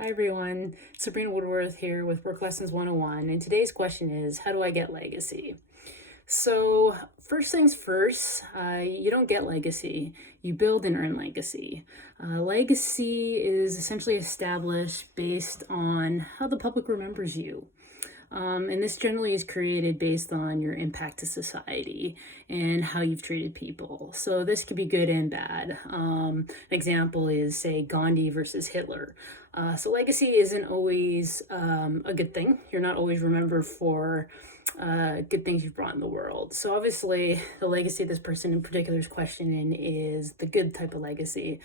Hi everyone, Sabrina Woodworth here with Work Lessons 101, and today's question is, how do I get legacy? So, first things first, you don't get legacy, you build and earn legacy. Legacy is essentially established based on how the public remembers you. And this generally is created based on your impact to society and how you've treated people. So this could be good and bad. An example is, say, Gandhi versus Hitler. So legacy isn't always a good thing. You're not always remembered for good things you've brought in the world. So obviously, the legacy this person in particular is questioning is the good type of legacy.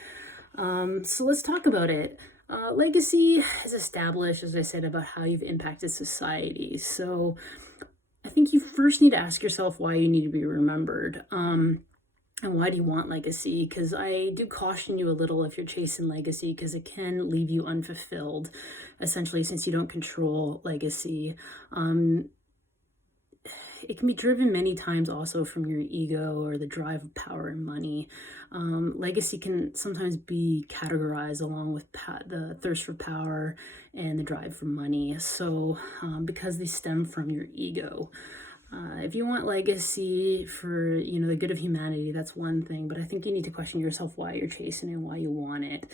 So let's talk about it. Legacy is established, as I said, about how you've impacted society. So I think you first need to ask yourself why you need to be remembered. And why do you want legacy? Because I do caution you a little if you're chasing legacy, because it can leave you unfulfilled, essentially, since you don't control legacy. It can be driven many times also from your ego or the drive of power and money. Legacy can sometimes be categorized along with the thirst for power and the drive for money. So because they stem from your ego. If you want legacy for, the good of humanity, that's one thing, but I think you need to question yourself why you're chasing it and why you want it.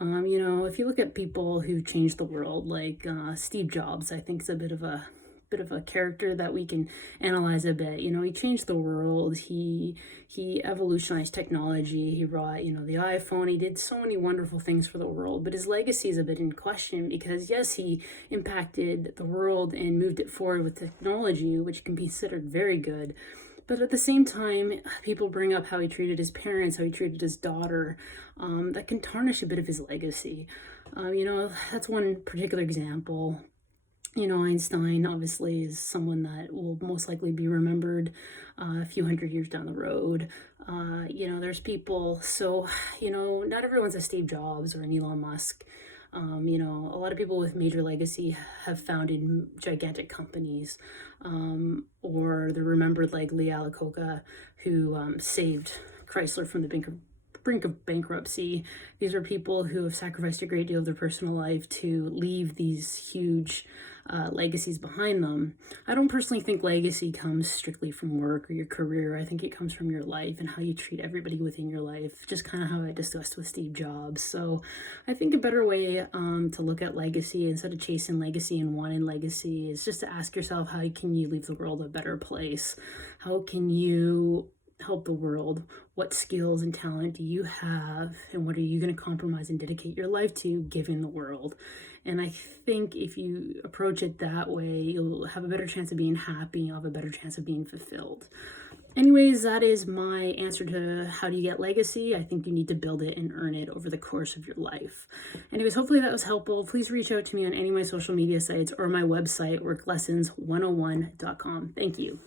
If you look at people who changed the world, like Steve Jobs, I think is a bit of a character that we can analyze a bit. He changed the world. He evolutionized technology. He brought, the iPhone. He did so many wonderful things for the world, but his legacy is a bit in question because yes, he impacted the world and moved it forward with technology, which can be considered very good. But at the same time, people bring up how he treated his parents, how he treated his daughter. That can tarnish a bit of his legacy. That's one particular example. Einstein obviously is someone that will most likely be remembered a few hundred years down the road. There's people, so, not everyone's a Steve Jobs or an Elon Musk. A lot of people with major legacy have founded gigantic companies, or they're remembered like Lee Iacocca, who saved Chrysler from the brink of bankruptcy. These are people who have sacrificed a great deal of their personal life to leave these huge legacies behind them. I don't personally think legacy comes strictly from work or your career. I think it comes from your life and how you treat everybody within your life, just kind of how I discussed with Steve Jobs. So I think a better way to look at legacy instead of chasing legacy and wanting legacy is just to ask yourself, how can you leave the world a better place? How can you help the world? What skills and talent do you have, and what are you going to compromise and dedicate your life to giving the world? And I think if you approach it that way, you'll have a better chance of being happy, you'll have a better chance of being fulfilled. Anyways, that is my answer to how do you get legacy. I think you need to build it and earn it over the course of your life. Anyways, hopefully that was helpful. Please reach out to me on any of my social media sites or my website, worklessons101.com. Thank you.